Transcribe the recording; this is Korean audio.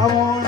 아무